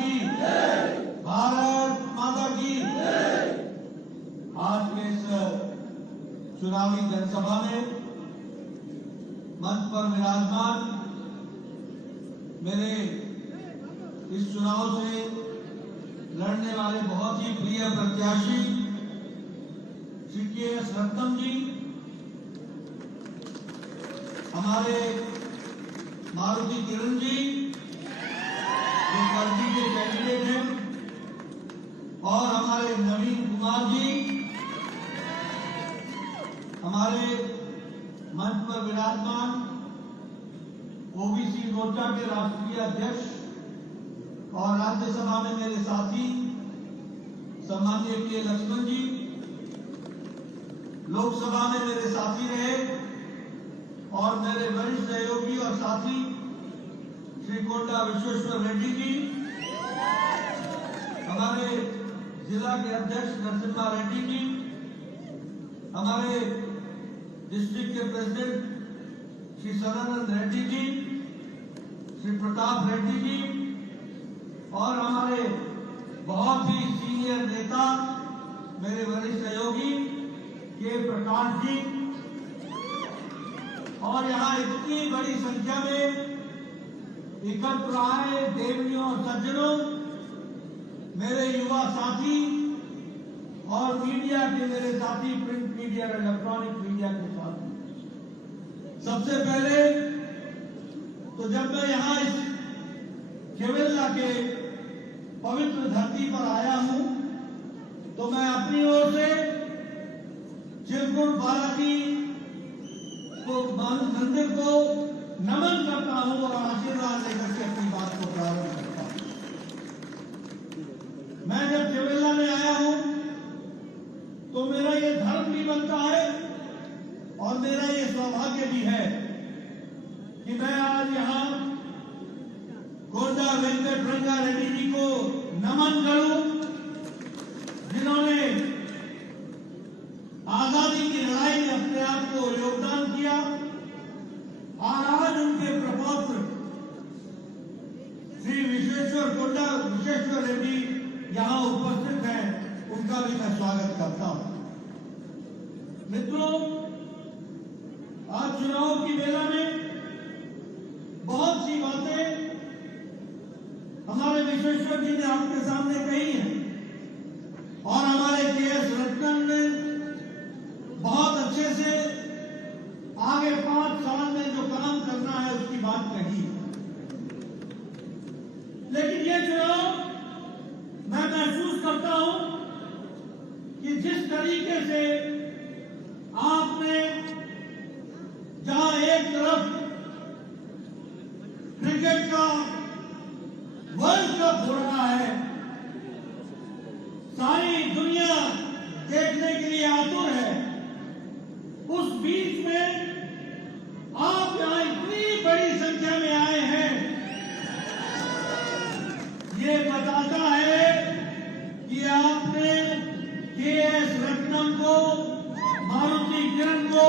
की, भारत माता की। आज के इस चुनावी जनसभा में मंच पर विराजमान मेरे इस चुनाव से लड़ने वाले बहुत ही प्रिय प्रत्याशी श्री के.एस. रत्नम जी, हमारे मारुति किरण जी जो कर्जी के कैंडिडेट हैं, और हमारे नवीन कुमार जी, हमारे मंच पर विराजमान ओबीसी मोर्चा के राष्ट्रीय अध्यक्ष और राज्यसभा में मेरे साथी सम्माननीय के. लक्ष्मण जी, लोकसभा में मेरे साथी रहे और मेरे वरिष्ठ सहयोगी और साथी श्री कोंडा विश्वेश्वर रेड्डी जी, हमारे जिला के अध्यक्ष नरसिम्हा रेड्डी जी, हमारे डिस्ट्रिक्ट के प्रेसिडेंट श्री सदानंद रेड्डी जी, श्री प्रताप रेड्डी जी, और हमारे बहुत ही सीनियर नेता मेरे वरिष्ठ सहयोगी के. प्रकाश जी, और यहाँ इतनी बड़ी संख्या में एकत्र आए देवियों और सज्जनों, मेरे युवा साथी और मीडिया के मेरे साथी, प्रिंट मीडिया और इलेक्ट्रॉनिक मीडिया के साथी। सबसे पहले तो जब मैं यहाँ इस केवल्ला के पवित्र धरती पर आया हूं, तो मैं अपनी ओर से चिरकुट बालाजी को मंदिर को नमन करता हूं और आशीर्वाद लेकर के अपनी बात को प्रारंभ करता हूं। मैं जब केवल्ला में आया हूं तो मेरा ये धर्म भी बनता है और मेरा ये सौभाग्य भी है कि मैं आज यहाँ कोंडा वेंकट रंगा रेड्डी जी को नमन करूं, जिन्होंने आजादी की लड़ाई में अपने आप को योगदान किया, और आज उनके प्रपौत्र श्री विश्वेश्वर रेड्डी यहां उपस्थित हैं, उनका भी मैं स्वागत करता हूं। मित्रों, आज चुनाव की बेला में बहुत सी बातें हमारे विश्वेश्वर जी ने आपके सामने कही है, और हमारे के.एस. रत्नम ने बहुत अच्छे से आगे 5 साल में जो काम करना है उसकी बात कही। लेकिन ये चुनाव मैं महसूस करता हूं कि जिस तरीके से आपने, जहां एक तरफ क्रिकेट का वर्ल्ड कप हो रहा है, सारी दुनिया देखने के लिए आतुर है, उस बीच में आप यहां इतनी बड़ी संख्या में आए हैं, ये बताता है कि आपने के.एस. रत्नम को, मारुति किरण को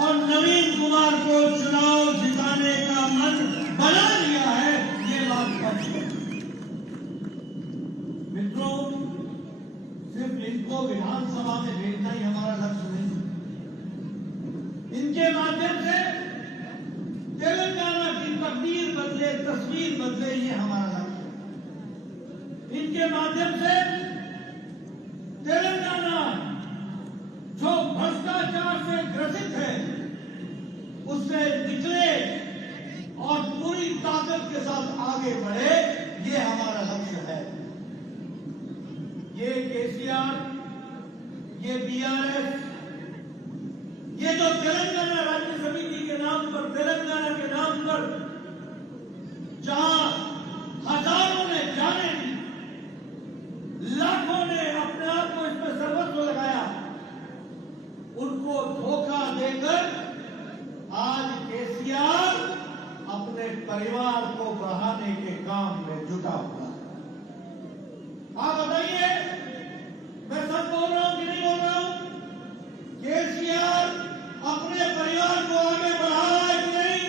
और नवीन कुमार को चुनाव जिताने का मन बना लिया है। ये बात सच है। मित्रों, सिर्फ इनको विधानसभा में भेजना ही हमारा लक्ष्य नहीं, इनके माध्यम से तेलंगाना की तकदीर बदले, तस्वीर बदले, ये हमारा लक्ष्य है। इनके माध्यम से तेलंगाना जो भ्रष्टाचार से ग्रसित है उससे निकले और पूरी ताकत के साथ आगे बढ़े, ये हमारा लक्ष्य है। ये केसीआर, ये बीआरएस, ये जो तेलंगाना राज्य समिति के नाम पर, तेलंगाना के नाम पर जहां हजारों ने जाने दी, लाखों ने अपने आप को इसमें सर्वस्व लगाया, उनको धोखा देकर आज केसीआर अपने परिवार को बढ़ाने के काम में जुटा हुआ है। आप बताइए, मैं सच बोल रहा हूं कि नहीं बोल रहा हूं? केसीआर अपने परिवार को आगे बढ़ा रहा है कि नहीं?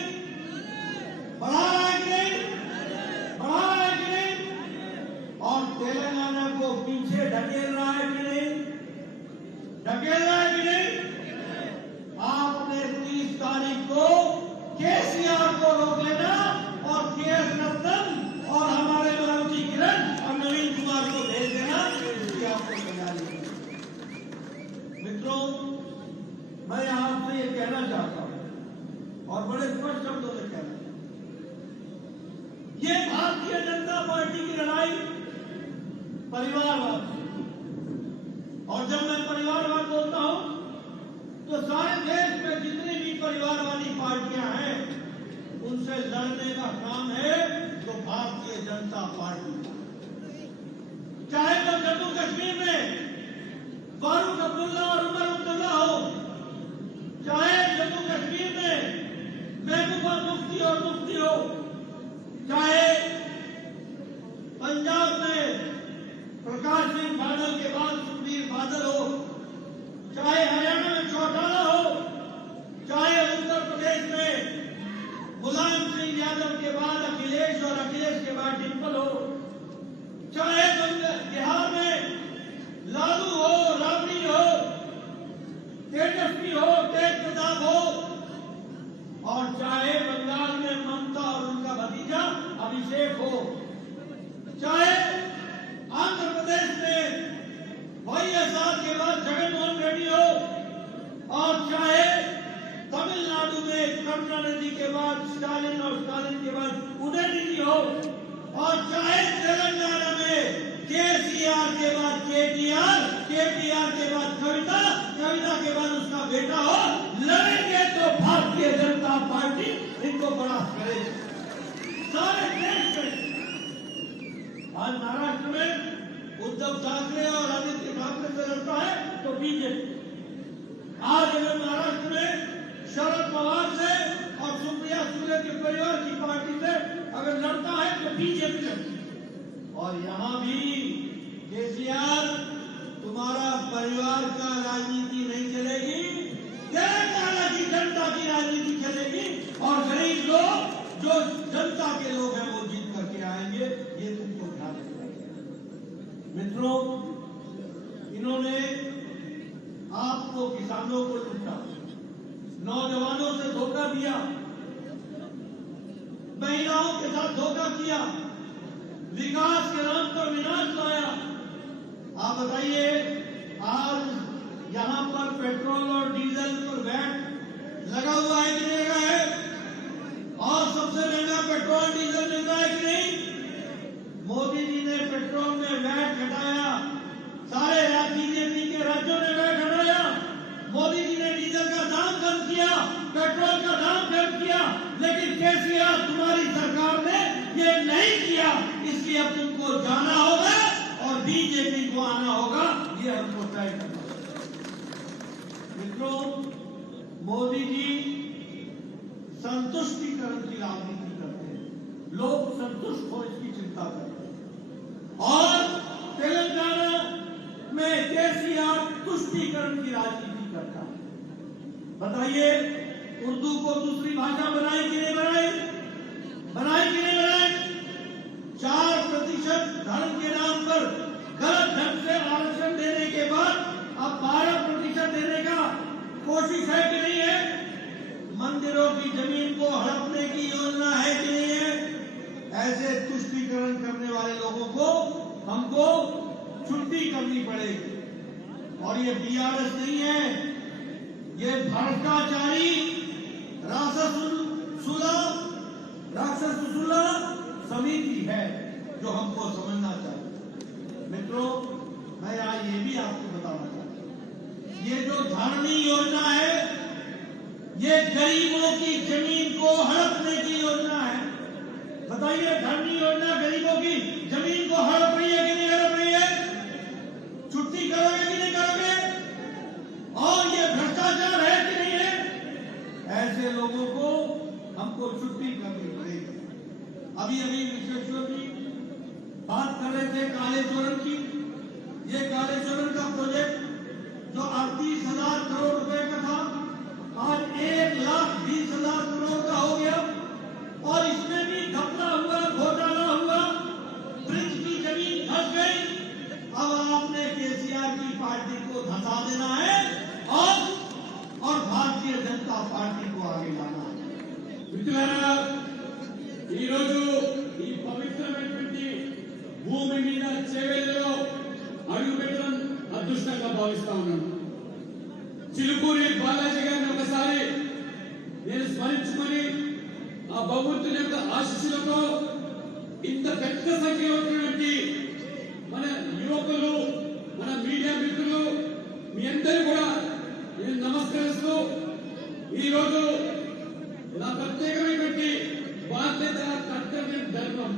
ढकेलना है कि नहीं? आपने 30 तारीख को केसीआर को रोक लेना और केएस रत्न और हमारे मारुति किरण और नवीन कुमार को भेज देना, इसकी आपको तैयारी। मित्रों, मैं आपसे ये कहना चाहता हूं और बड़े स्पष्ट शब्दों में कहना चाहता हूं, ये भारतीय जनता पार्टी की लड़ाई परिवारवाद, और जब मैं परिवारवाद बोलता हूं तो सारे देश में जितनी भी परिवारवादी पार्टियां हैं उनसे लड़ने का काम है तो भारतीय जनता पार्टी का। चाहे तो जम्मू कश्मीर में फारूक अब्दुल्ला और उमर अब्दुल्ला हो, चाहे जम्मू कश्मीर में महबूबा मुफ्ती और मुफ्ती हो, चाहे पंजाब में प्रकाश सिंह बादल के बाद सुखबीर बादल हो, चाहे हरियाणा में चौटाला हो, चाहे उत्तर प्रदेश में मुलायम सिंह यादव के बाद अखिलेश और अखिलेश के बाद डिम्पल हो, चाहे बिहार में लालू हो, राबड़ी हो, तेजस्वी हो, तेज प्रताप हो, और चाहे बंगाल में ममता और उनका भतीजा अभिषेक हो, चाहे आंध्र प्रदेश में वाईएसआर के बाद जगनमोहन रेड्डी हो, और चाहे तमिलनाडु में करुणानिधि के बाद स्टालिन और स्टालिन के बाद उदयनिधि हो, और चाहे तेलंगाना में केसीआर के बाद केटीआर, केटीआर के बाद कविता, कविता के बाद उसका बेटा हो, लड़ेंगे तो भारतीय जनता पार्टी इनको बड़ा करेगी सारे देश में। आज महाराष्ट्र में उद्धव ठाकरे और आदित्य ठाकरे से लड़ता है तो बीजेपी, आज अगर महाराष्ट्र में शरद पवार से और सुप्रिया सुले के परिवार की पार्टी से अगर लड़ता है तो बीजेपी लड़ती है। और यहाँ भी केसीआर तुम्हारा परिवार का राजनीति नहीं चलेगी, तेलंगाना की जनता की राजनीति चलेगी, और गरीब लोग जो जनता के लोग हैं वो जीत करके आएंगे, ये तुमको ध्यान रखना चाहिए। मित्रों, इन्होंने आपको, किसानों को लूटा, नौजवानों से धोखा दिया, महिलाओं के साथ धोखा किया, विकास के नाम पर विनाश लाया। आप बताइए, आज यहां पर पेट्रोल और डीजल पर वैट लगा हुआ है कि नहीं लगा है? और सबसे महंगा पेट्रोल डीजल मिल रहा है कि नहीं? मोदी जी ने पेट्रोल में वैट घटाया, सारे बीजेपी के राज्यों ने वैट घटाया। मोदी जी ने डीजल का दाम कम किया, पेट्रोल का दाम कम किया, लेकिन केसीआर तुम्हारी सरकार ने ये नहीं किया। इसलिए अब तुमको जाना होगा और बीजेपी को आना होगा, ये हमको तय करना होगा। मित्रों, मोदी जी संतुष्टिकरण की राजनीति करते हैं, लोग संतुष्ट हो इसकी चिंता करते हैं, और तेलंगाना में केसीआर तुष्टिकरण की राजनीति करता है। बताइए, उर्दू को दूसरी भाषा बनाई कि नहीं बनाई? बनाई कि नहीं बनाई? 4% धर्म के नाम पर गलत ढंग से आरक्षण देने के बाद अब 12% देने का कोशिश है कि नहीं है? मंदिरों की जमीन को हड़पने की योजना है कि नहीं है? ऐसे तुष्टीकरण करने वाले लोगों को हमको छुट्टी करनी पड़ेगी। और ये बीआरएस नहीं है, ये भ्रष्टाचारी राक्षसुला समिति है जो हमको समझना चाहिए। मित्रों, मैं आज ये भी आपको बताना चाहता हूं, ये जो धरनी योजना है, ये गरीबों की जमीन को हड़पने की योजना है। बताइए, धरनी योजना गरीबों की जमीन को हड़प रही है कि नहीं हड़प रही है? छुट्टी करोगे कि नहीं करोगे? और ये भ्रष्टाचार है कि नहीं है? ऐसे लोगों को हमको छुट्टी करनी पड़ेगी। अभी विश्वेश्वर जी बात कर रहे थे कालेश्वरम की। ये कालेश्वरम का प्रोजेक्ट जो 38,000 करोड़ रुपए का था, आज 1,20,000 करोड़ का हो गया, और इसमें भी घपला हुआ, घोटाला हुआ, ब्रिज की जमीन धंस गई। अब आपने केसीआर की पार्टी को धंसा देना है మిత్రులారా, ఈరోజు ఈ పవిత్రమైనటువంటి భూమి మీద చేవేళ్ళలో అడుగు పెట్టడం అదృష్టంగా భావిస్తా ఉన్నాను. చిలుకూరి బాలాజీ గారిని ఒకసారి నేను స్మరించుకొని ఆ భగవంతుని యొక్క ఆశీస్సులతో ఇంత పెద్ద సంఖ్యలో ఉన్నటువంటి మన యువకులు, మన మీడియా మిత్రులు మీ అందరూ కూడా నేను నమస్కరిస్తూ ఈరోజు నా ప్రత్యేకమైనటువంటి బాధ్యత, కర్తవ్యం, ధర్మం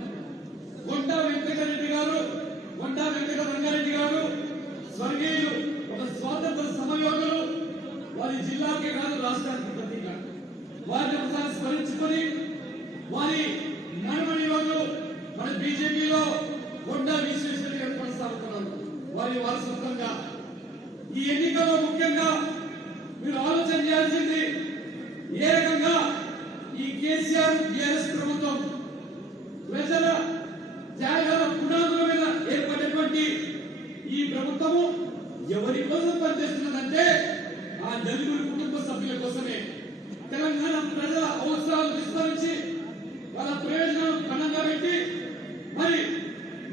కొండా వెంకటరెడ్డి గారు, కొండా వెంకట రంగారెడ్డి గారు స్వర్గీయులు, ఒక స్వాతంత్ర సమరయోధులు. వారి జిల్లాకే కాదు రాష్ట్రానికి ప్రతీక. వారిని ఒకసారి స్మరించుకొని వారి నడమని రోజు మన బీజేపీలో కొండా విశ్వేశ్వర గారు కొనసాగుతున్నారు. వారి వారసత్వంగా ఈ ఎన్నికల్లో ముఖ్యంగా మీరు ఆలోచన చేయాల్సింది ఏ రకంగా ఈ కేసీఆర్ టీఆర్ఎస్ ప్రభుత్వం ప్రజల త్యాగాల పునాదుల మీద ఏర్పడినటువంటి ఈ ప్రభుత్వము ఎవరి కోసం పనిచేస్తున్నదంటే ఆ నలుగురు కుటుంబ సభ్యుల కోసమే. తెలంగాణ ప్రజల అవసరాలు విస్మరించి వాళ్ళ ప్రయోజనాలు పణంగా పెట్టి మరి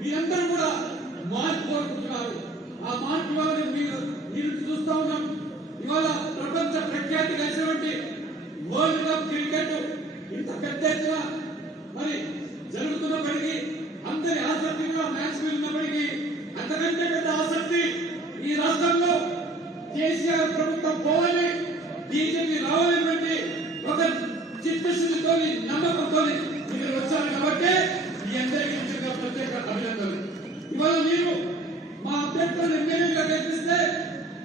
మీరందరూ కూడా మార్పు కోరుకుంటున్నారు. ఆ మార్పు వల్ల మీరు చూస్తా ఉన్నాం. ఇవాళ ప్రపంచ ప్రఖ్యాతి కలిసినటువంటి వరల్డ్ కప్ క్రికెట్ ఇంత పెద్ద ఎత్తున మరి జరుగుతున్నప్పటికీ, అందరి ఆసక్తిగా మ్యాచ్ ఉన్నప్పటికీ అంతకంటే పెద్ద ఆసక్తి ఈ రాష్ట్రంలో కేసీఆర్ ప్రభుత్వం పోవాలి, బీజేపీ రావాలనేటువంటి ఒక చిత్తశుద్ధితో, నమ్మకంతో మీరు వచ్చారు. కాబట్టి మీ అందరికీ ప్రత్యేక అభినందనలు. ఇవాళ మీరు మా అభ్యర్థులను ఎమ్మెల్యేగా గెలిపిస్తే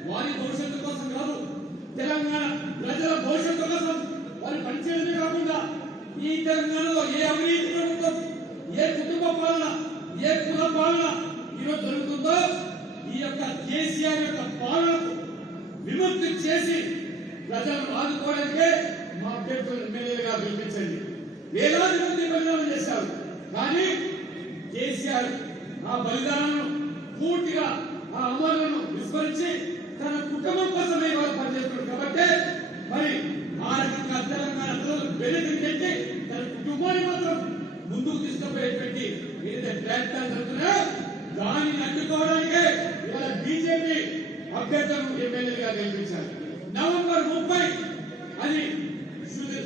వారి భవిష్యత్తు కోసం కాదు, తెలంగాణ ప్రజల భవిష్యత్తు కోసం వారి పనిచేయడమే కాకుండా ఈ తెలంగాణలో ఏ అవినీతి ప్రభుత్వం, ఏ కుటుంబ పాలన, ఏ కుల పాలన ఈరోజు జరుగుతుందో ఈ యొక్క కేసీఆర్ యొక్క పాలనకు విముక్తి చేసి ప్రజలను ఆదుకోవడానికే మా అభ్యర్థులను ఎమ్మెల్యేగా గెలిపించండి. వేలాది మంది బలిదానం చేశారు. కానీ కేసీఆర్ ఆ బలిదానాలను పూర్తిగా, ఆ అమరులను విస్మరించి తన కుటుంబం కోసమే వాళ్ళు పనిచేస్తున్నారు. కాబట్టి మరి ఆ రకంగా తెలంగాణ ప్రజలు వెలుగుంటే తన కుటుంబాన్ని మాత్రం ముందుకు తీసుకుపోయేటువంటి ఏదైతే ప్రయత్నాలు జరుగుతున్నాయో దానిని అడ్డుకోవడానికే ఇవాళ బీజేపీ అభ్యర్థులను ఎమ్మెల్యేగా గెలిపించారు. నవంబర్ 30 అది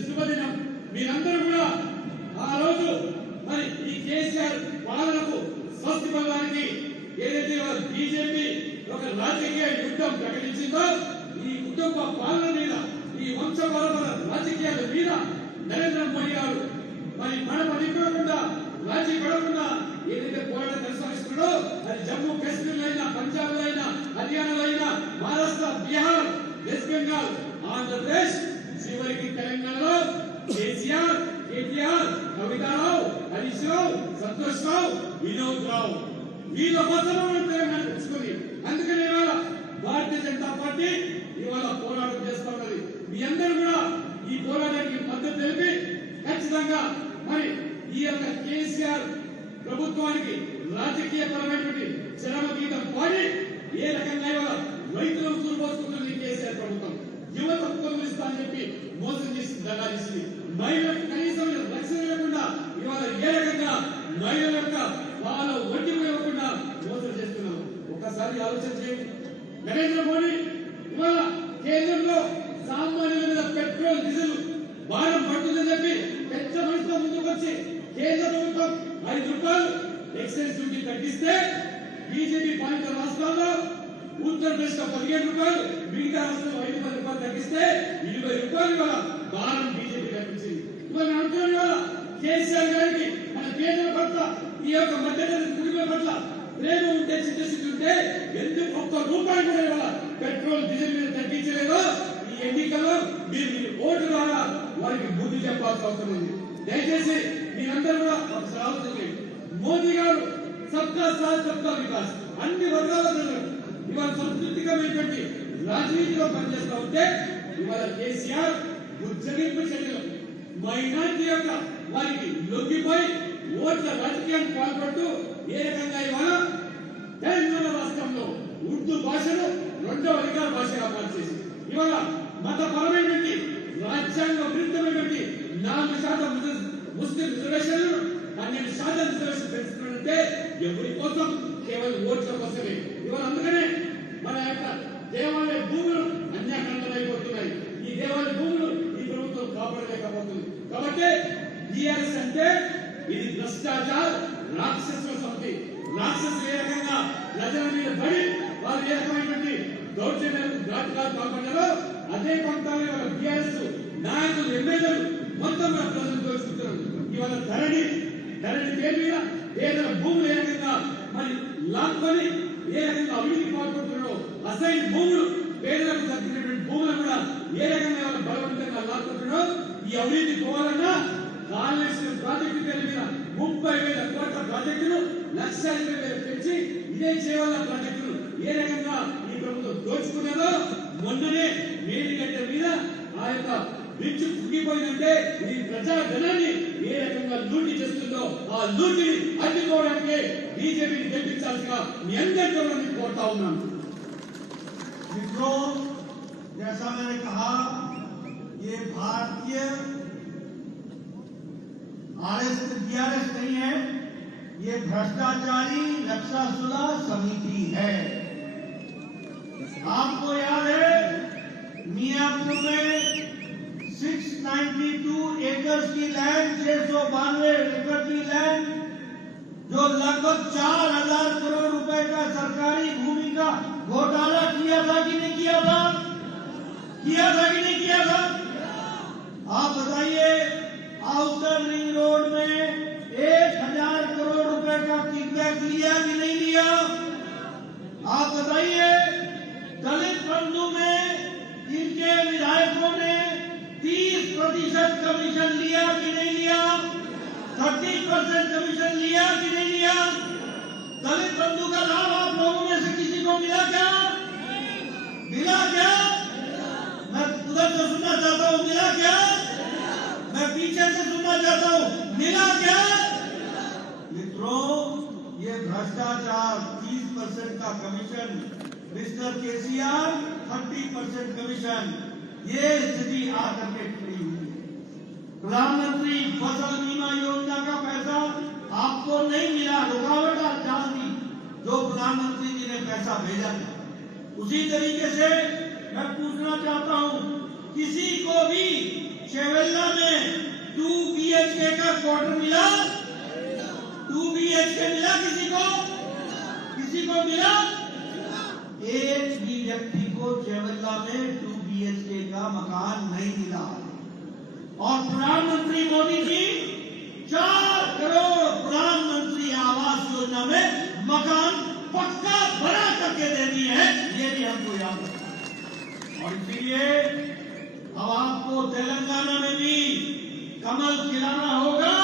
శుభదినం. మీరందరూ కూడా ఆ రోజు మరి ఈ కేసీఆర్ పాలనకు స్వస్తి పడడానికి ఏదైతే బీజేపీ ఒక రాజకీయ యుద్ధం ప్రకటించిందో ఈ కుటుంబ పాలన మీద, ఈ వంశపరపర రాజకీయాల మీద నరేంద్ర మోడీ గారు మరి మనం అనిపించకుండా, రాజీ పడకుండా ఏదైతే పోరాటం కొనసాగిస్తున్నాడో అది జమ్మూ కాశ్మీర్ అయినా, పంజాబ్ లో అయినా, హర్యానాలో అయినా, మహారాష్ట్ర, బీహార్, వెస్ట్ బెంగాల్, ఆంధ్రప్రదేశ్, చివరికి తెలంగాణలో కేసీఆర్, కేటీఆర్, కవితారావు, హరీష్ రావు, సంతోష్ రావు, వినోద్ రావు వీళ్ళ కోసం తెలంగాణ తెచ్చుకుంది. అందుకని ఇవాళ భారతీయ జనతా పార్టీ ఇవాళ పోరాటం చేస్తా ఉన్నది. మీ అందరూ కూడా ఈ పోరాటానికి మద్దతు తెలిపి ఖచ్చితంగా మరి ఈ యొక్క కేసీఆర్ ప్రభుత్వానికి రాజకీయ పరమైనటువంటి చరమ గీతం పాడి ఏ రకంగా ఇవాళ రైతులను చూరుపోసుకుంటుంది కేసీఆర్ ప్రభుత్వం. యువత హక్కులు ఇస్తా అని చెప్పి మోసం చేసి దగా చేసింది. మహిళలకు కనీసం రక్షణ లేకుండా ఇవాళ ఏ రకంగా మహిళల యొక్క వాళ్ళ ఒడ్డి ఇవ్వకుండా మోసం చేస్తున్నారు. ఒకసారి ఆలోచన చేయండి. నరేంద్ర మోడీ ఇవాళ కేంద్రంలో సామాన్యుల మీద పెట్రోల్, డీజిల్ భారం పడుతుందని చెప్పి పెద్ద మనసులో ముందుకు వచ్చి కేంద్ర ప్రభుత్వం 5 రూపాయలు ఎక్సైజ్ డ్యూటీ తగ్గిస్తే బీజేపీ పాలిత రాష్ట్రాల్లో ఉత్తరప్రదేశ్ లో 15 రూపాయలు, మిగతా రాష్ట్రంలో 5 రూపాయలు తగ్గిస్తే 20 రూపాయలు ఇవాళ భారం బీజేపీ తగ్గించింది. ఇవాళ అనుకున్న ఇవాళ కేసీఆర్ గారికి మన పేదల పట్ల, ఈ యొక్క మధ్యతరగతి కుటుంబం పట్ల ప్రేమ ఉంటే, చిత్తశుద్ధి ఉంటే ఎందుకు 1 రూపాయి కూడా ఇవాళ పెట్రోల్, డీజిల్ మీద తగ్గించలేదో ఈ ఎన్నికల్లో మీరు ఓటు ద్వారా వారికి బుద్ధి చెప్పాల్సిన అవసరం ఉంది. దయచేసి మీరందరూ కూడా ఒకసారి ఆలోచన చేయండి. మోదీ గారు సబ్కా సాత్ సబ్కా వికాస్, అన్ని వర్గాల ప్రజలు ఇవాళ సంతృప్తికమైనటువంటి రాజనీతిలో పనిచేస్తూ ఉంటే ఇవాళ కేసీఆర్ ఉజ్జగింపు చర్యలు మైనార్టీ యొక్క వారికి లొంగిపోయి ఓట్ల రాజకీయాన్ని పాల్పడుతూ ఏ రకంగా ఇవాళ తెలంగాణ రాష్ట్రంలో ఉర్దూ భాషను 2వ అధికార భాషగా మార్చేసి ఇవాళ మతపరమైనటువంటి రాజ్యాంగ విరుద్ధమైనటువంటి 4% ఎవరి కోసం కేవలం ఓట్ల కోసమే. ఇవాళ అందుకనే మన యొక్క దేవాలయ భూములు అన్యాక్రాంతమైపోతున్నాయి. ఈ దేవాలయ భూములు ఈ ప్రభుత్వం కాపాడలేకపోతుంది. కాబట్టి టీఆర్ఎస్ అంటే ఇది భ్రష్టాచార రాక్షసుల సమితి. రాక్షసులు ఏ రకంగా ప్రజల మీద పడి వారు ఏ రకమైనటువంటి దౌర్జన్యాలు ఘాతుకాలు పాల్పడ్డారో అదే పంతాలు ఇవాళ టీఆర్ఎస్ నాయకులు ఎమ్మెల్యేలు మొత్తం ప్రజలు దోచుకుంటున్నారు. ఇవాళ ధరణి పేరు మీద పేదల భూములు ఏ రకంగా మరి లాక్కొని ఏ రకంగా అవినీతి పాల్పడుతున్నారో అసైన్ భూములు పేదలకు దక్కినటువంటి భూములు కూడా ఏ రకంగా వాళ్ళ బలవంతంగా లాక్కుంటున్నారో ఈ అవినీతి పోవాలన్నా కాళేశ్వరం ప్రాజెక్టు పేరు మీద 30,000 కోట్ల ప్రాజెక్టును 1,20,000 పెంచి ఇదే చేయాల ప్రాజెక్టును ఏ రకంగా ఈ ప్రభుత్వం దోచుకున్నదో మొన్ననే మేడిగడ్డ మీద ఆ యొక్క బ్రిడ్జ్ కుంగిపోయిందంటే ఇది ప్రజా ధనాన్ని ఏ రకంగా లూటీ చేస్తుందో ఆ లూటీని అడ్డుకోవడానికి బీజేపీని గెలిపించాల్సిగా మీ అందరితో నేను కోరుతా ఉన్నాను. मित्रों, जैसा मैंने कहा, ये भारतीय टीआरएस नहीं है, ये भ्रष्टाचारी रक्षासुला समिति है। आपको याद है मियापुर में 692 एकड़ की लैंड, 692 एकड़ की लैंड, जो लगभग 4,000 करोड़ रुपए का सरकारी भूमि का घोटाला किया था कि नहीं किया था? किया था कि नहीं किया था? आप बताइए, आउटर रिंग रोड में 1,000 करोड़ रुपए का किकबैक लिया कि नहीं लिया? आप बताइए, दलित बंधु में इनके विधायकों ने 30% कमीशन लिया कि नहीं लिया? 30% कमीशन लिया कि नहीं लिया? दलित बंधु का लाभ आप लोगों में से किसी को मिला क्या? मिला क्या? मैं उधर से सुनना चाहता हूँ, मिला क्या? मैं पीछे से सुनना चाहता हूँ, मिला क्या? मित्रों, ये भ्रष्टाचार 30% का कमीशन, मिस्टर केसीआर 30% कमीशन, ये स्थिति आकर के खड़ी हुई है। प्रधानमंत्री फसल बीमा योजना का पैसा आपको नहीं मिला, रुकावट आप डाल दी जो प्रधानमंत्री जी ने पैसा भेजा था। उसी तरीके से मैं पूछना चाहता हूं, किसी को भी शेवेल्ला में 2 BHK का क्वार्टर मिला? 2 BHK मिला किसी को? किसी को मिला? एक भी व्यक्ति को शेवेल्ला में 2 BHK का मकान नहीं मिला। और प्रधानमंत्री मोदी जी 4 करोड़ प्रधानमंत्री आवास योजना में मकान पक्का बना करके दे दिए हैं, ये भी हमको याद रखना है। और इसलिए अब आपको तेलंगाना में भी कमल खिलाना होगा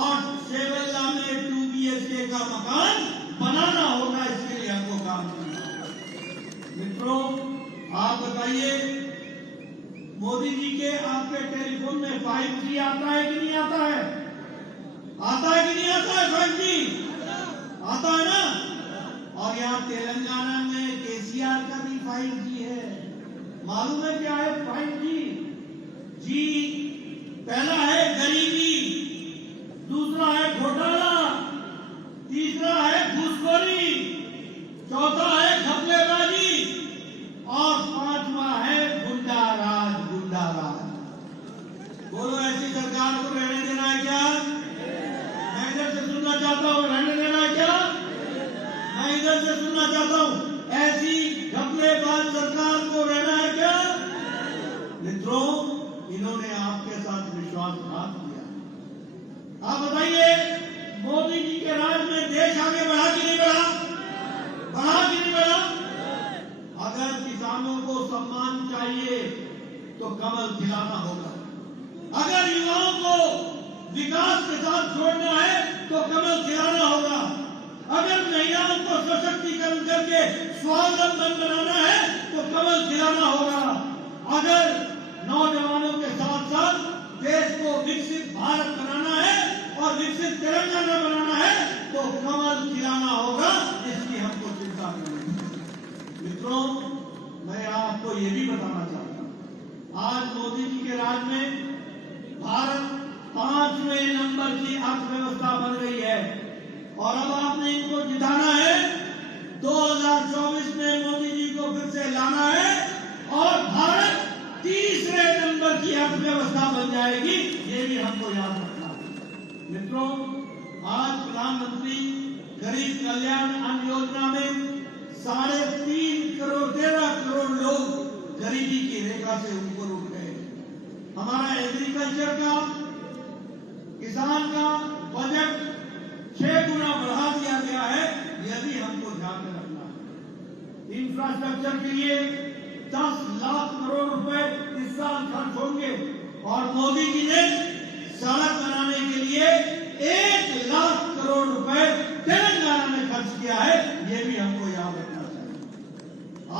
और शेवेल्ला में 2 BHK का मकान बनाना होगा। इसके लिए हमको काम करना होगा। मित्रों, आप बताइए, मोदी जी के आपके टेलीफोन में 5G आता है कि नहीं आता है? आता है कि नहीं आता है? 5G आता है ना? और यहाँ तेलंगाना में केसीआर का भी 5G है। मालूम है क्या है 5G? जी, पहला है गरीबी, दूसरा है घोटाला, तीसरा है घूसखोरी, चौथा है घपलेबाजी और 5वां है गुंडाराज। बोलो, ऐसी सरकार को रहने देना है क्या? मैं इधर से सुनना चाहता हूँ, रहने देना है क्या? मैं इधर से सुनना चाहता हूँ, ऐसी घपलेबाज सरकार को रहना है क्या? मित्रों, इन्होंने आपके साथ विश्वासघात किया। आप बताइए, मोदी जी के राज में देश आगे बढ़ा कि नहीं बढ़ा? बढ़ा कि नहीं बढ़ा? अगर किसानों को सम्मान चाहिए तो कमल खिलाना होगा। अगर युवाओं को विकास के साथ जोड़ना है तो कमल खिलाना होगा। अगर महिलाओं को सशक्तिकरण करके स्वावलंबन बनाना है तो कमल खिलाना होगा। अगर नौजवानों के साथ साथ देश को विकसित भारत बनाना है और विकसित तेलंगाना बनाना है तो कमल खिलाना होगा। इसकी हमको चिंता करनी है। मित्रों, मैं आपको ये भी बताना चाहता हूँ, आज मोदी जी के राज में भारत 5वें नंबर की अर्थव्यवस्था बन गई है। और अब आपने उठाना है, 2024 में मोदी जी को फिर से लाना है और भारत तीसरे नंबर की अर्थव्यवस्था बन जाएगी, ये भी हमको याद रखना है। मित्रों, आज प्रधानमंत्री गरीब कल्याण अन्न योजना में 3.5 करोड़ 13 करोड़ लोग गरीबी की रेखा से ऊपर उठ गए। हमारा एग्रीकल्चर का, किसान का बजट 6 गुना बढ़ा दिया गया है, यह भी हमको ध्यान में रखना है। इंफ्रास्ट्रक्चर के लिए 10 लाख करोड़ रुपए इस साल खर्च होंगे और मोदी जी ने सड़क बनाने के लिए 1 लाख करोड़ रुपए तेलंगाना में खर्च किया है, यह भी हमको याद रखना चाहिए।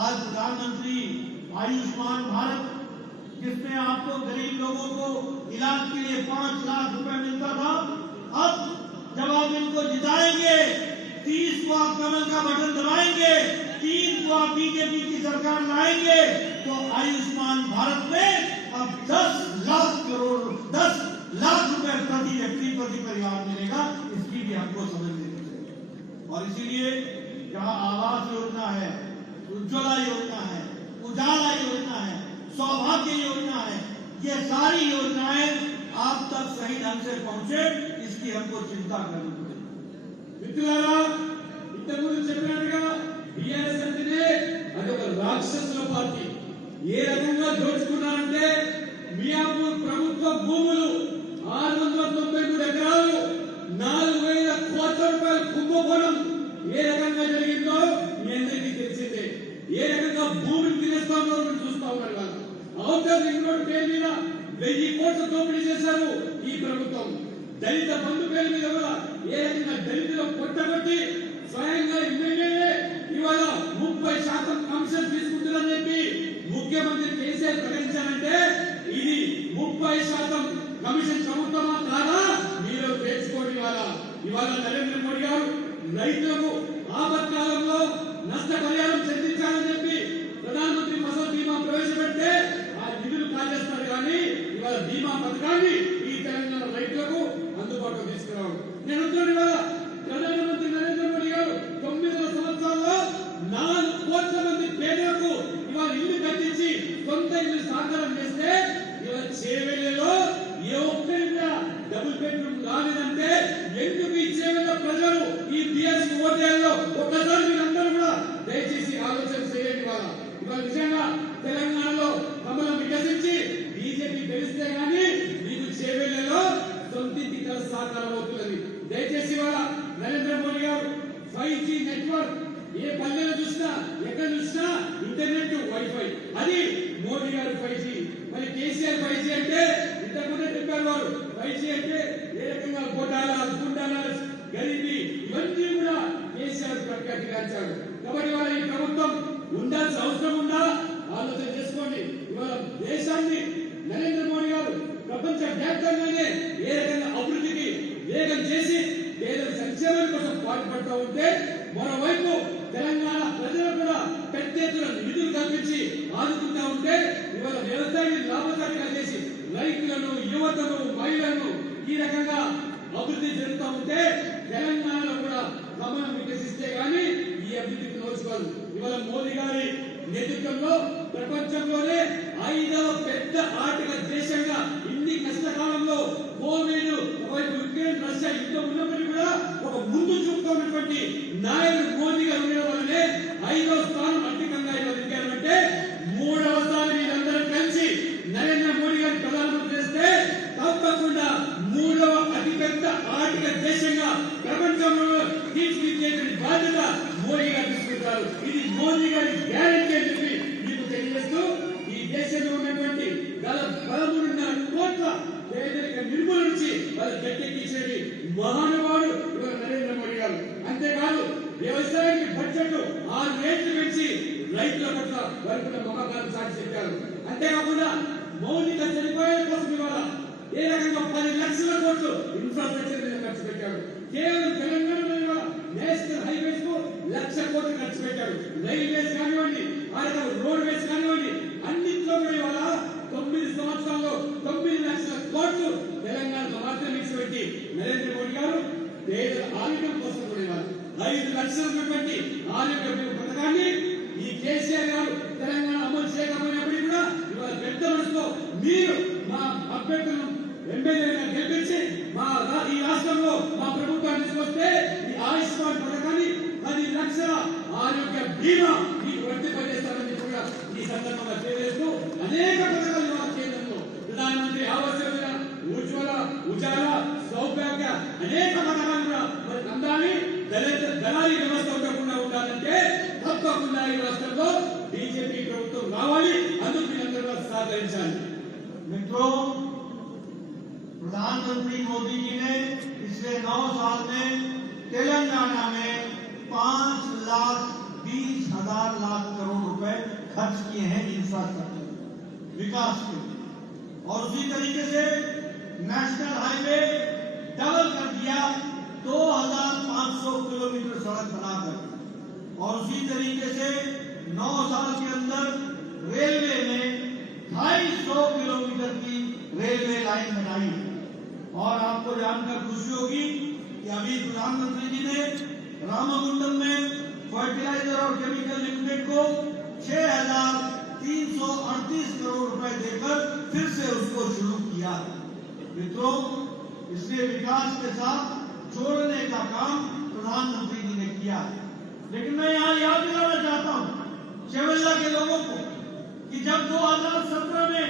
आज प्रधानमंत्री आयुष्मान भारत, जिसमें आपको गरीब लोगों को इलाज के लिए 5 लाख रुपए मिलता था, अब जब आप इनको जिताएंगे, 30 को आप कमल का बटन दबाएंगे, 3 को आप बीजेपी की सरकार लाएंगे, तो आयुष्मान भारत में अब 10 लाख रुपए प्रति व्यक्ति प्रति परिवार मिलेगा। इसकी भी हमको समझ लेनी चाहिए। और इसीलिए जहां आवास योजना है, उज्ज्वला योजना है, उजाला योजना है, सौभाग्य योजना है, ये सारी योजनाएं आप तक सही ढंग से पहुंचे, इसकी हमको चिंता करनी पड़ेगी। मित्रुलारा, ఇంతకుముందు చెప్పినట్టుగా బీఆర్ఎస్ అంటేనే అదొక రాక్షసుల పార్టీ. ఏ రకంగా దోచుకున్నారంటే మియాపూర్ ప్రభుత్వ భూములు 693 ఎకరాలు 4,000 కోట్ల రూపాయల కుంభకోణం ఏ రకంగా జరిగిందో మీ అందరికీ తెలిసిందే. ఏ రకంగా భూమిని తినేస్తామో మీరు చూస్తా ఉన్నారు. వాళ్ళు ఔటర్ రింగ్ రోడ్ పేరు మీద 1000 కోట్ల దోపిడీ చేశారు ఈ ప్రభుత్వం. దళిత బంధు పేరు మీద కూడా ఏ రకంగా దళితులు కొట్టబట్టి స్వయంగా ఎమ్మెల్యేలే ఇవాళ 30% కమిషన్ తీసుకుంటారని చెప్పి ముఖ్యమంత్రి కేసీఆర్ ప్రకటించారంటే ఇది 30% కమిషన్ ప్రభుత్వమా కాదా మీరు తెలుసుకోండి. ఇవాళ నరేంద్ర మోడీ గారు రైతులకు ఆపత్కాలంలో నష్టపరిహారం చెల్లించాలని చెప్పి ప్రధానమంత్రి ఫసల్ బీమా ప్రవేశపెడితే ఆ నిధులు కాజేస్తారు. కానీ ఇవాళ బీమా పథకాన్ని ఈ తెలంగాణ రైతులకు అందుబాటులో తీసుకురావు. నేను ఇవాళ ప్రధానమంత్రి నరేంద్ర మోడీ గారు 9 సంవత్సరాల్లో 4 కోట్ల మంది పేదలకు ఇవాళ ఇల్లు కట్టించి సొంత ఇల్లు సాకారం చేస్తే ఇవాళ చేవెళ్లలో ఏ ఒక్కరికి డబుల్ బెడ్రూమ్ రాలేదంటే ఎందుకు ఈ చేవెళ్ల ప్రజలు ఈ బీఆర్ఎస్ ఓటేల్లో ఒక్కసారి మీరందరూ కూడా దయచేసి ఆలోచన చేయండి. ఇవాళ నిజంగా తెలంగాణలో కమలం వికసించి బీజేపీ గెలిస్తే గానీ మీకు చేవెళ్లలో సొంతింటి కల సాకారం అవుతున్నది. దయచేసి ఇవాళ నరేంద్ర మోడీ గారు 5G నెట్వర్క్ ఏ పల్లెలో చూసినా ఎక్కడ చూసినా ఇంటర్నెట్ వైఫై, అది మోడీ గారు 5G. మరి కేసీఆర్ 5G అంటే ఇంతకుముందే చెప్పారు వారు 5G అంటే ఏ రకంగా గుండాలా గరీబీ ఇవన్నీ కూడా కేసీఆర్ ప్రఖ్యాతిగాంచాడు. కాబట్టి ఇవాళ ఈ ప్రభుత్వం ఉండాల్సిన అవసరం ఉందా ఆలోచన చేసుకోండి. ఇవాళ దేశాన్ని నరేంద్ర మోడీ గారు ప్రపంచ వ్యాప్తంగానే ఏ రకంగా అభివృద్ధికి వేగం చేసి పేదల సంక్షేమం కోసం పాటుపడుతూ ఉంటే, మరోవైపు తెలంగాణ ప్రజలు కూడా పెద్ద ఎత్తున నిధులు కల్పించి ఆదుకుంటూ ఉంటే, ఇవాళ వ్యవసాయాన్ని లాభసాటిగా చేసి రైతులను, యువతను, మహిళలను ఈ రకంగా అభివృద్ధి జరుగుతూ ఉంటే తెలంగాణలో కూడా గమనం వికసిస్తే గానీ ఈ అభివృద్ధికి నోచుకోదు. ఇవాళ మోదీ గారి నేతృత్వంలో ప్రపంచంలోనే 5వ పెద్ద ఆర్థిక దేశంగా ఇన్ని కష్టకాలంలో కోవిడ్, యుక్రెయిన్, రష్యా యుద్ధం ఉన్నప్పటికీ కూడా ఒక ముందు చూపుతున్నటువంటి నాయకుడు మోదీ గారు ఉండడం వల్లనే 5వ స్థానం ఆర్థికంగా ఎదిగారంటే 3వసారి మీరందరూ కలిసి నరేంద్ర మోడీ గారిని ప్రధానమంత్రి చేస్తే తప్పకుండా 3వ అతిపెద్ద ఆర్థిక దేశంగా ప్రపంచంలో తీర్చిదిద్దేటువంటి బాధ్యత మోడీ గారు తీసుకుంటారు. ఇది మోదీ గారి గ్యారెంటీ అని చెప్పి మీకు తెలియజేస్తూ, ఈ దేశంలో ఉన్నటువంటి 13.5 కోట్ల పేదరిక నిర్మూలన నుంచి వాళ్ళు గట్టెక్కించేది మహానుభావుడు ఇవాళ నరేంద్ర మోడీ గారు. అంతేకాదు వ్యవసాయానికి బడ్జెట్ 6 రేట్లు పెంచి రైతుల పట్ల వారికి మహాకారం సాటి చెప్పారు. అంతేకాకుండా మౌలిక సదుపాయాల కోసం ఇవాళ ఏ రకంగా 10 లక్షల కోట్లు ఇన్ఫ్రాస్ట్రక్చర్ మీద ఖర్చు పెట్టారు. కేవలం తెలంగాణలో ఇవాళ నేషనల్ హైవేస్ కు 1,00,000 కోట్లు ఖర్చు పెట్టారు. రైల్వేస్ కానివ్వండి, రోడ్ వేస్ కానివ్వండి, అన్నింటిలో కూడా ఇవాళ 9 సంవత్సరాల్లో 9 లక్షల కోట్లు తెలంగాణలో మాత్రం ఇచ్చిపెట్టి నరేంద్ర మోడీ గారు పేదల ఆరోగ్యం కోసం కూడా ఇవ్వాలి. 5 లక్షలు ఉన్నటువంటి ఆరోగ్య పథకాన్ని ఈ కేసీఆర్ గారు తెలంగాణ అమలు చేయకపోయినప్పటికీ కూడా ఇవాళ పెద్ద మనసుతో మీరు మా అభ్యర్థులను ఎమ్మెల్యేగా గెలిపించి ఈ రాష్ట్రంలో మా ప్రభుత్వాన్ని తీసుకొస్తే ఈ ఆయుష్మాన్ పథకాన్ని 10 లక్షల ఆరోగ్య బీమా మీకు వర్తింపజేస్తారని కూడా ఈ సందర్భంగా తెలియజేస్తూ అనేక పథకాలు ఇవాళ కేంద్రంలో ప్రధానమంత్రి ఆవాస్ యోజన, ఉజ్వల, ఉజాలా, సౌభాగ్య అనేక పథకాలు కూడా మనకు అందాలి. దళారీ వ్యవస్థ ఉండకుండా ఉండాలంటే తప్పకుండా ఈ రాష్ట్రంలో బీజేపీ ప్రభుత్వం రావాలి. అందుకు మీరందరూ సహకరించాలి. मित्रों, प्रधानमंत्री मोदी जी ने पिछले 9 साल में तेलंगाना में 5,20,000 लाख करोड़ रुपए खर्च किए हैं इंफ्रास्ट्रक्चर विकास के, और उसी तरीके से नेशनल हाईवे डबल कर दिया, 2,500 किलोमीटर सड़क बनाकर, और उसी तरीके से 9 साल के अंदर रेलवे में 250 किलोमीटर की रेलवे लाइन बनाई। और आपको जानकर खुशी होगी कि अभी प्रधानमंत्री जी ने रामगुंडम में फर्टिलाइजर और केमिकल लिमिटेड को 6,338 करोड़ रुपए देकर फिर से उसको शुरू किया। मित्रों, इसलिए विकास के साथ जोड़ने का काम प्रधानमंत्री जी ने किया। लेकिन मैं यहाँ याद दिलाना चाहता हूँ चेवेल्ला के लोगों को कि जब 2017 में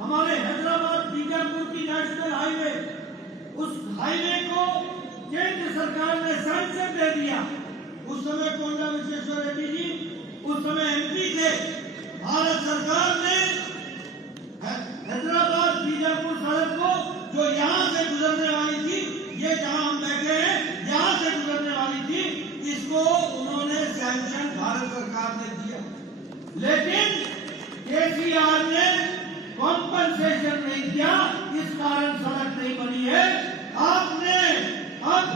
हमारे हैदराबाद बीजापुर की नेशनल हाईवे, उस हाईवे को केंद्र सरकार ने सैंक्शन दे दिया। उस समय कोंडा विश्वेश्वर रेड्डी जी उस समय एमपी थे। भारत सरकार ने हैदराबाद बीजापुर सड़क को, जो यहाँ से गुजरने वाली थी, ये जहाँ हम बैठे हैं यहाँ से गुजरने वाली थी, इसको उन्होंने सैंक्शन भारत सरकार ने दिया। लेकिन केसीआर ने कॉम्पनसेशन नहीं किया, इस कारण सड़क नहीं बनी है। आपने अब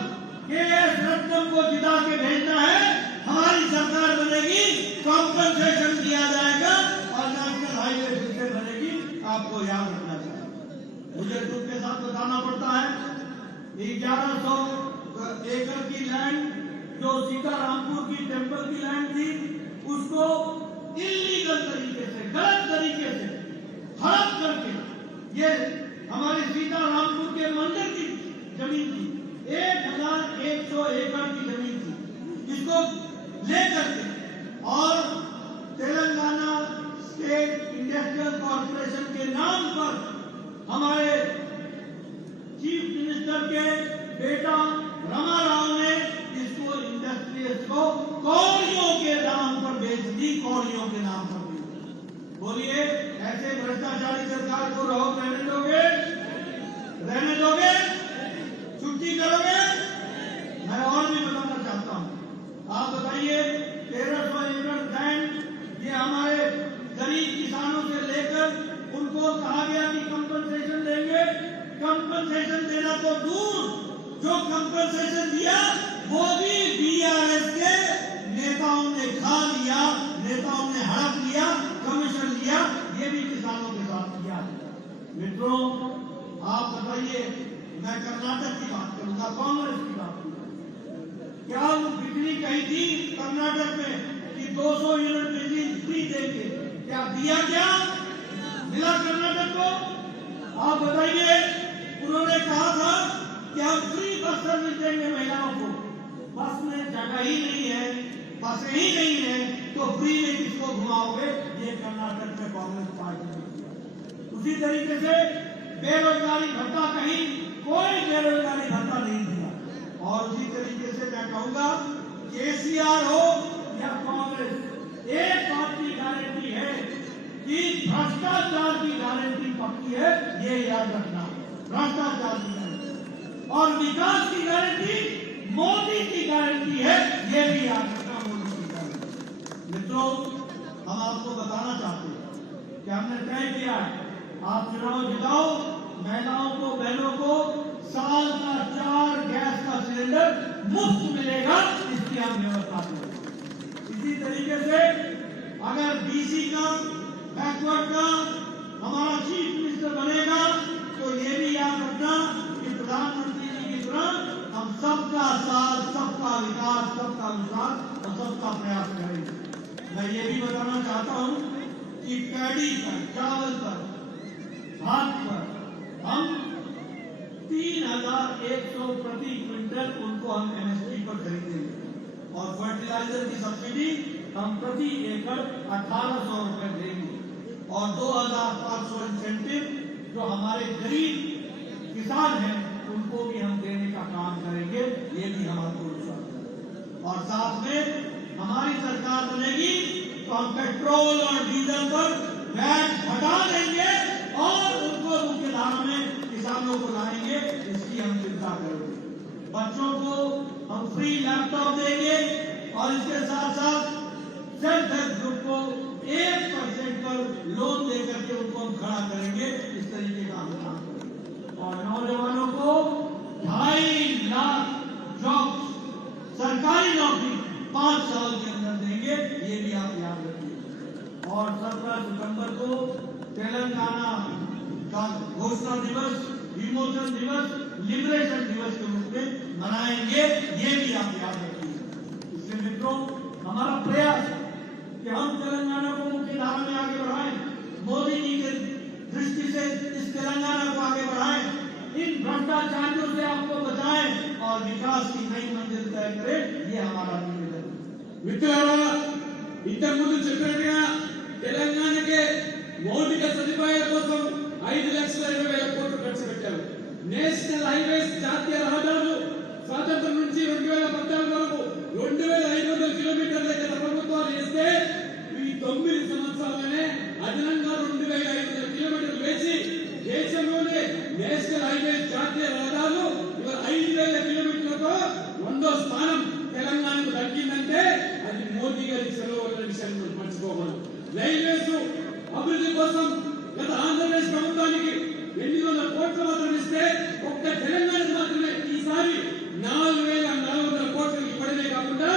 केएस रत्नम को जिता के भेजना है, हमारी सरकार बनेगी, कॉम्पनसेशन दिया जाएगा और नेशनल हाईवे फिर से बनेगी। आपको याद रखना चाहिए। मुझे दुख के साथ बताना पड़ता है 1100 एकड़ की लैंड जो सीतारामपुर की टेम्पल की लैंड थी, उसको इलीगल तरीके से, गलत तरीके से हड़प करके, ये हमारे सीतारामपुर के मंदिर की जमीन थी, 1,100 एकड़ की जमीन थी, इसको लेकर के और तेलंगाना स्टेट इंडस्ट्रियल कॉर्पोरेशन के नाम पर हमारे चीफ मिनिस्टर के बेटा रमा राव ने इसको इंडस्ट्रीज को कौड़ियों के नाम पर बेच दी, कौड़ियों के नाम पर बेच दी। बोलिए, ऐसे भ्रष्टाचारी सरकार को रहने दोगे? रहने दोगे? छुट्टी करोगे? मैं और भी बताना चाहता हूँ। आप बताइए, 1300 एकड़ लैंड ये हमारे गरीब किसानों से लेकर उनको कहा गया कि कंपनसेशन देंगे। कंपनसेशन देना तो दूर, जो कंपनसेशन दिया वो भी बीआरएस के नेताओं ने खा लिया, नेताओं ने हड़प लिया, कमीशन लिया, ये भी किसानों के साथ किया। मित्रों, आप बताइए, मैं कर्नाटक की बात करूंगा, कांग्रेस की बात करूंगा। क्या वो बिजली कही थी कर्नाटक में कि 200 यूनिट बिजली फ्री देंगे? क्या दिया? क्या मिला कर्नाटक को? आप बताइए। उन्होंने कहा था कि हम फ्री बस सर्विस देंगे महिलाओं को। बस में जगह ही नहीं है, बसें ही नहीं है, तो फ्री में किसको घुमाओगे? ये कर्नाटक में कांग्रेस पार्टी ने किया। उसी तरीके से बेरोजगारी भत्ता, कहीं कोई बेरोजगारी भत्ता नहीं दिया। और उसी तरीके से मैं कहूंगा, केसीआर हो या कांग्रेस, एक बात की गारंटी है कि भ्रष्टाचार की गारंटी पक्की है, ये याद रखना। भ्रष्टाचार की गारंटी और विकास की गारंटी मोदी की गारंटी है, ये भी याद रखना, मोदी की गारंटी। मित्रों, हम आपको बताना चाहते हैं कि हमने तय किया है, आप चुनाव जिताओ, महिलाओं को, बहनों को साल का 4 गैस का सिलेंडर मुफ्त मिलेगा, इसकी हम व्यवस्था करेंगे। इसी तरीके से अगर बीसी का, बैकवर्ड का हमारा चीफ मिनिस्टर बनेगा, तो ये भी याद रखना कि प्रधानमंत्री जी की तरह हम सबका साथ, सबका विकास और सबका प्रयास करेंगे। मैं ये भी बताना चाहता हूं कि पैडी पर, चावल पर, भात पर हम 3,100 प्रति क्विंटल उनको हम एमएसपी पर खरीदेंगे और फर्टिलाइजर की सब्सिडी हम प्रति एकड़ 1,800 रुपए देंगे और 2,500 इंसेंटिव जो हमारे गरीब किसान हैं उनको भी हम देने का काम करेंगे। ये भी हम आपको विश्वास है और साथ में हमारी सरकार बनेगी तो हम पेट्रोल और डीजल पर वैट हटा देंगे और उनको मुख्य धारा में किसानों को लाएंगे, इसकी हम चिंता करेंगे। बच्चों को हम फ्री लैपटॉप देंगे और इसके साथ साथ सेल्फ हेल्प ग्रुप को 1% पर लोन देकर के उनको हम खड़ा करेंगे। इस तरीके का हम काम करेंगे और नौजवानों को 2.5 लाख जॉब सरकारी नौकरी 5 साल के अंदर देंगे, ये भी आप याद रखिए। और 17 सितंबर को तेलंगाना का घोषणा दिवस, विमोचन दिवस, लिबरेशन दिवस के रूप में मनाएंगे, ये भी आप याद रखिए। इसलिए मित्रों, हमारा प्रयास है कि हम तेलंगाना को मुख्य धारा में आगे बढ़ाएं, मोदी जी के दृष्टि से इस तेलंगाना को आगे बढ़ाएं, इन भ्रष्टाचारियों से आपको बचाएं और विकास की नई मंजिल तय करें, ये हमारा निवेदन है। మిత్రులారా, ఇంతకు ముందు చెప్పినట్టుగా తెలంగాణకే మౌలిక సదుపాయాల కోసం 5,20,000 కోట్లు ఖర్చు పెట్టారు. నేషనల్ హైవేస్, జాతీయ రహదారులు స్వాతంత్రం నుంచి 2014 వరకు 2,500 కిలోమీటర్ల గత ప్రభుత్వాలు వేస్తే ఈ 9 సంవత్సరాలనే అదనంగా 2,500 కిలోమీటర్లు వేసి దేశంలోనే నేషనల్ హైవేస్, జాతీయ రహదారులు ఇవాళ 5,000 కిలోమీటర్లతో 100వ స్థానం తెలంగాణకు దక్కిందంటే అది మోదీ గారి చొరవ వల్ల విషయాన్ని మనం మర్చిపోకూడదు. రైల్వేస్ అభివృద్ధి కోసం గత ఆంధ్రప్రదేశ్ ప్రభుత్వానికి 800 కోట్లు మాత్రం ఇస్తే ఒక్క తెలంగాణకు మాత్రమే ఈసారి 4,400 కోట్లు ఇవ్వడమే కాకుండా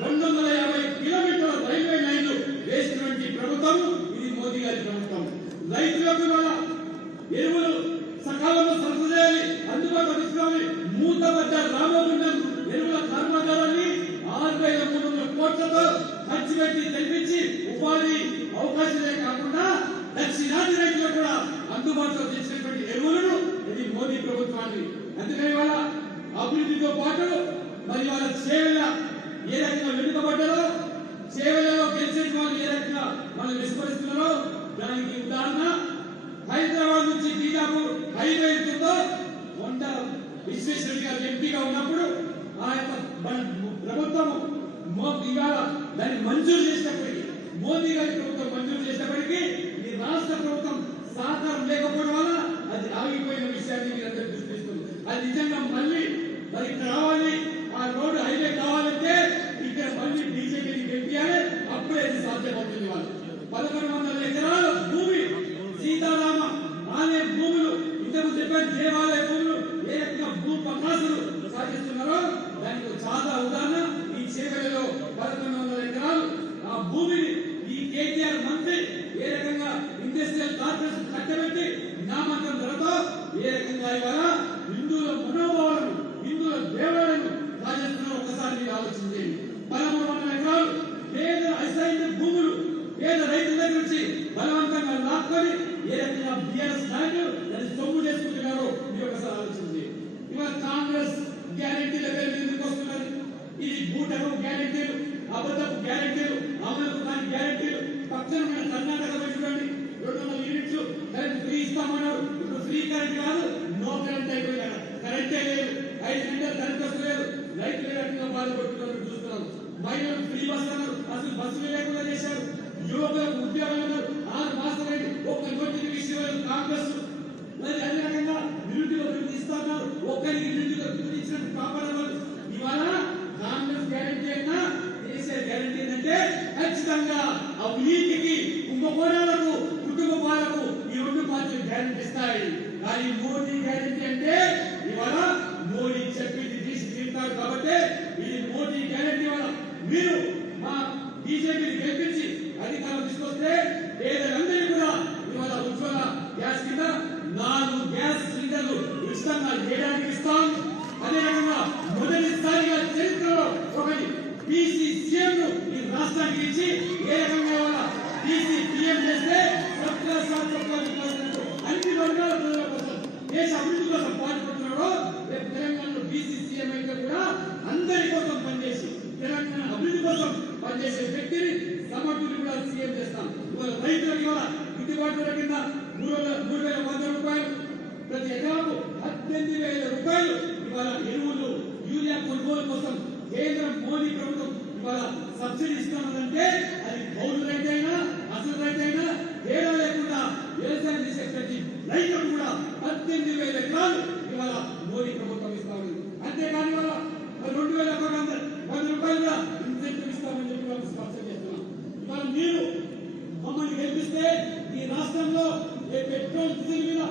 250 కిలోమీటర్ల రైల్వే లైన్లు వేసినటువంటి ప్రభుత్వం ఇది మోదీ గారి ప్రభుత్వం. రైతులకు కూడా ఎరువులు సకాలంలో సరఫరా చేయాలి, అందుబాటులో తీసుకోవాలి. మూతపడ్డ రామగుండం ఎరువుల కర్మాగారాన్ని 6,300 కోట్లతో ఖర్చు పెట్టి తెప్పించి ఉపాధి అవకాశాలే కాకుండా దక్షిణాది రైతులకు కూడా అందుబాటులో తెచ్చినటువంటి ఎరువులను ఇది మోదీ ప్రభుత్వాన్ని. అందుకని వాళ్ళ అభివృద్ధితో పాటు మరి వాళ్ళ సేవల ఏ రకంగా వెనుకబడ్డారో, సేవలలో గెలిచిన వాళ్ళు ఏ రకంగా మనం విస్మరిస్తున్నారో దానికి ఉదాహరణ హైదరాబాద్ నుంచి బీజాపూర్ హైవే ఉంటుందో కొండ విశ్వేశ్వరరెడ్డి గారు ఎంపీగా ఉన్నప్పుడు ఆ యొక్క ప్రభుత్వం ఇవాళ దాన్ని మంజూరు చేసినప్పటికీ, మోదీ గారి ప్రభుత్వం మంజూరు చేసినప్పటికీ ఈ రాష్ట్ర ప్రభుత్వం సహకారం లేకపోవడం వల్ల అది ఆగిపోయిన విషయాన్ని మీరందరూ దృష్టిస్తుంది. అది నిజంగా మళ్ళీ మరి ఇక్కడ రావాలి, ఆ రోడ్డు హైవే కావాలంటే ఇక్కడ మళ్ళీ బీజేపీని గెలిపించాలి, అప్పుడే అది సాధ్యమవుతుంది. వాళ్ళు 1,100 ఎకరాల భూమి సీతారామ ఆలయ భూములు, ఇంతకు చెప్పిన దేవాలయ భూములు ఏ రకంగా భూ పకాసులు సాగిస్తున్నారో దానికి చాలా ఉదాహరణ ఈ చేవెళ్లలో 1,100 ఎకరాలు ఆ భూమిని ఈ కేటీఆర్ మంత్రి ఏ రకంగా ఇండస్ట్రియల్ కార్పొరేషన్ కట్టబెట్టి నామకం ధరతో ఏ రకంగా ఇవాళ హిందువుల మనోభావాలను, హిందువుల దేవాలయాలను రాజేస్తున్నారు. ఒకసారి మీరు ఆలోచించండి. 1300 ఎకరాలు పేద అసైన్డ్ భూములు పేద రైతుల దగ్గర నుంచి బలవంతంగా లాక్కొని ఏ రకంగా బిఆర్ఎస్ నాయకులు దాన్ని సొమ్ము చేసుకుంటున్నారో మీరు ఒకసారి ఆలోచించండి. ఇవాళ కాంగ్రెస్ గ్యారెంటీల పేరు ఎందుకు వస్తున్నది? ఇది బూటకు గ్యారెంటీలు, అబద్ధపు గ్యారెంటీలు, అమలుకు కాని గ్యారెంటీలు. పక్కన మన కర్ణాటక చూడండి, 200 యూనిట్లు కరెంట్ ఫ్రీ ఇస్తామన్నారు. ఇప్పుడు ఫ్రీ కరెంట్ కాదు, నో కరెంట్ అయిపోయింది. కరెంటే లేదు, 5 గంటలు కరెంట్ వస్తలేదు. రైతులు ఏ రకంగా బాధపడుతున్నారు చూస్తున్నారు. మహిళలకు ఫ్రీ బస్ అన్నారు, అసలు బస్సులు లేకుండా చేశారు. యువకులకు ఉద్యోగాలు అన్నారు, 6 మాసాలైంది, ఒక్క నోటిఫికేషన్ ఇవ్వలేదు కాంగ్రెస్. మరి అదే రకంగా నిరుద్యోగ వృత్తి ఇస్తున్నారు, ఒక్కరికి నిరుద్యోగ వృత్తి ఇచ్చినట్టు కాపాడవాలి. ఇవాళ కాంగ్రెస్ గ్యారెంటీ అయినా కేసీఆర్ గ్యారెంటీ ఏంటంటే ఖచ్చితంగా అవినీతికి, కుంభకోణాలకు, కుటుంబ పాలకు ఈ 2 పార్టీలు గ్యారెంటీ ఇస్తాయి. కానీ మోదీ గ్యారెంటీ అంటే ఇవాళ మోదీ చెప్పింది తీసి తీరుతారు. కాబట్టి ఇది మోదీ గ్యారెంటీ వల్ల మీరు మా బీజేపీని గెలిపించి అధికారం తీసుకొస్తే పేదలందరికీ కూడా ఇవాళ ఉజ్వల గ్యాస్ కింద 4 గ్యాస్ సిలిండర్లు ఉచితంగా ఏడాదికి ఇస్తాం. అదే రకంగా మొదటిసారిగా చరిత్రలో ఒకటి బీసీ సీఎం అందరికి ఇచ్చి ఏ రకంగా వాళ్ళ బీసీ పీఎం చేస్తే సబ్కా సాత్ సబ్కా వికాస్ అన్ని వర్గాల ప్రజల కోసం దేశ అభివృద్ధి కోసం పాటుపడుతున్నాడో రేపు తెలంగాణలో బీసీ సీఎం అయితే కూడా అందరి కోసం పనిచేసి తెలంగాణ అభివృద్ధి కోసం పనిచేసే వ్యక్తిని సమర్థులు కూడా సీఎం చేస్తాం. ఇవాళ రైతులకు ఇవాళ గిట్టుబాటు ధర కింద 3,100 రూపాయలు ప్రతి ఎకరాకు 18,000 రూపాయలు ఇవాళ ఎరువులు యూరియా కొనుగోలు కోసం కేంద్రం మోదీ ప్రభుత్వం ఇవాళ సబ్సిడీ ఇస్తున్నదంటే అది కౌలు రైతైనా అసలు రైతైనా తేడా లేకుండా వ్యవసాయం చేసే ప్రతి రైతుకు కూడా 18,000 ఎకరాలు ఇవాళ మోదీ ప్రభుత్వం ఇస్తా ఉంది. అంతేకాని ఇవాళ 2,100 రూపాయలు కూడా ఇన్సెంటివ్ ఇస్తామని చెప్పి వాళ్ళు స్పాన్సర్ చేస్తున్నాం. ఇవాళ మీరు మమ్మల్ని గెలిపిస్తే ఈ రాష్ట్రంలో పెట్రోల్ డీజిల్ మీద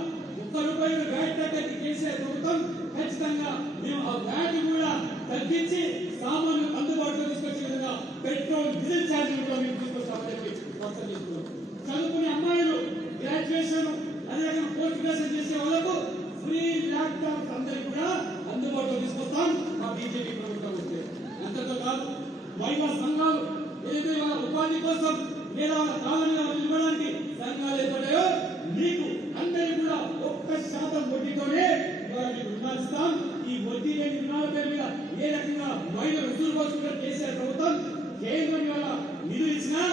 ₹1 వ్యాట్ తగ్గకి కేసీఆర్ ప్రభుత్వం ఖచ్చితంగా మేము ఆ వ్యాట్ కూడా తగ్గించి సామాన్లు అందుబాటులో తీసుకొచ్చే విధంగా పెట్రోల్ డీజిల్ ఛార్జీలు కూడా మేము తీసుకొస్తామని చెప్పి స్పష్టం చేస్తున్నాం. చదువుకునే అమ్మాయిలు గ్రాడ్యుయేషన్ అదేవిధంగా పోస్ట్ గ్రాడ్యుయేషన్ చేసే వాళ్ళకు ఫ్రీ ల్యాప్టాప్స్ అందరికి కూడా అందుబాటులో తీసుకొస్తాం మా బీజేపీ ప్రభుత్వం వస్తే. అంతతో కాదు మహిళా సంఘాలు ఏదైతే వాళ్ళ ఉపాధి కోసం లేదా వాళ్ళ కావాలని ఇవ్వడానికి సంఘాలు ఏర్పడ్డాయో మీకు అందరికీ కూడా 1% వడ్డీతోనే ఇవాళ మీకు రుణాలు ఇస్తాం. ఈ వడ్డీ లేని రుణాల పేరు మీద ఏ రకంగా మహిళలు రుజువు కోసం కేసీఆర్ ప్రభుత్వం కేంద్రం వల్ల నిధులు ఇచ్చినా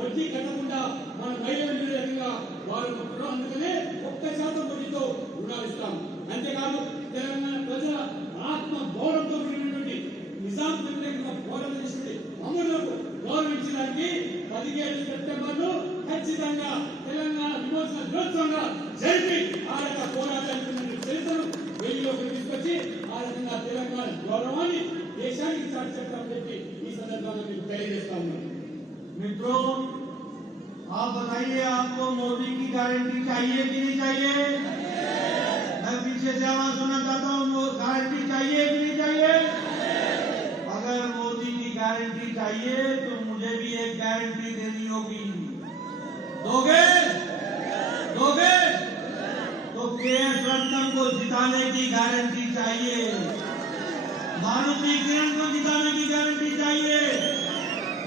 వడ్డీ కట్టకుండా మన మహిళలు ఏ రకంగా వాడుకుంటున్నాం. అందుకనే 1% వడ్డీతో రుణాలు ఇస్తాం. అంతేకాదు తెలంగాణ ప్రజల ఆత్మ గౌరవంతో కూడినటువంటి నిజాం వ్యతిరేకంగా పోరాటం చేసినటువంటి అమరులకు గౌరవించడానికి 17 సెప్టెంబర్ను ఖచ్చితంగా తెలంగాణ విమోచన దినోత్సవంగా జరిపి ఆ యొక్క పోరాటానికి చరిత్రను వెలుగులోకి తీసుకొచ్చి ఆ రకంగా తెలంగాణ గౌరవాన్ని దేశానికి చాటి చెప్పాలని చెప్పి ఈ సందర్భంగా మీకు తెలియజేస్తా ఉన్నాను. मित्रों, आप बताइए, आपको मोदी की गारंटी चाहिए कि नहीं चाहिए? मैं पीछे से आवाज सुनना चाहता हूँ, गारंटी चाहिए कि नहीं चाहिए? अगर मोदी की गारंटी चाहिए तो मुझे भी एक गारंटी देनी होगी। दोगे? दोगे? तो के.एस. रत्नम को जिताने की गारंटी चाहिए, मारुति किरण को जिताने की गारंटी चाहिए,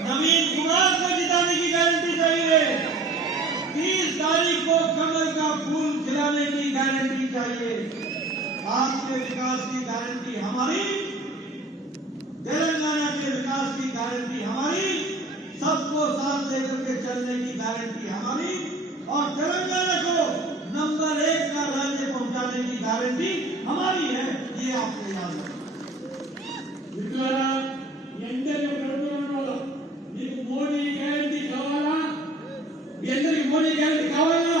नवीन कुमार को जिताने की गारंटी चाहिए, 30 तारीख को कमल का फूल खिलाने की गारंटी चाहिए। आपके विकास की गारंटी हमारी, तेलंगाना के विकास की गारंटी हमारी, सबको साथ लेकर के चलने की गारंटी हमारी और तेलंगाना को नंबर 1 का राज्य पहुंचाने की गारंटी हमारी है। ये आपको याद रखना। మీకు మోడీ గ్యారంటీ కావాలా? మీ అందరికి మోడీ గ్యారంటీ కావాలా?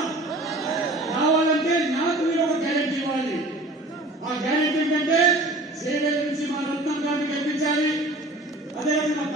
కావాలంటే నాకు మీరు ఒక గ్యారంటీ ఇవ్వాలి. ఆ గ్యారంటీ ఏంటంటే చేవేల నుంచి మా రత్నం గారిని గెలిపించాలి, అదేవిధంగా